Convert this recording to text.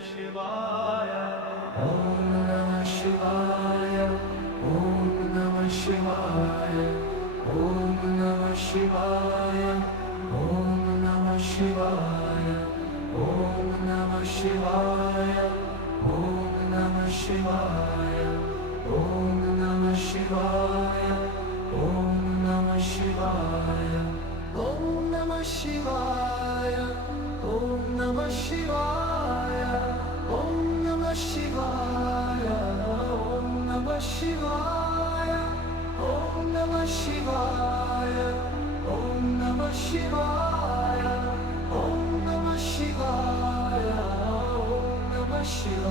शिवाय Om Namah Shivaya. Om Namah Shivaya. Om Namah Shivaya. Om Namah Shivaya. Om Namah Shivaya. Om Namah Shivaya. Om Namah Shivaya. Om Namah Shivaya. Om Namah Shivaya. Om Namah Shivaya. Om Namah Shivaya. Om Namah Shivaya. Om Namah Shivaya. Om Namah Shivaya. Om Namah Shivaya. Om Namah Shivaya.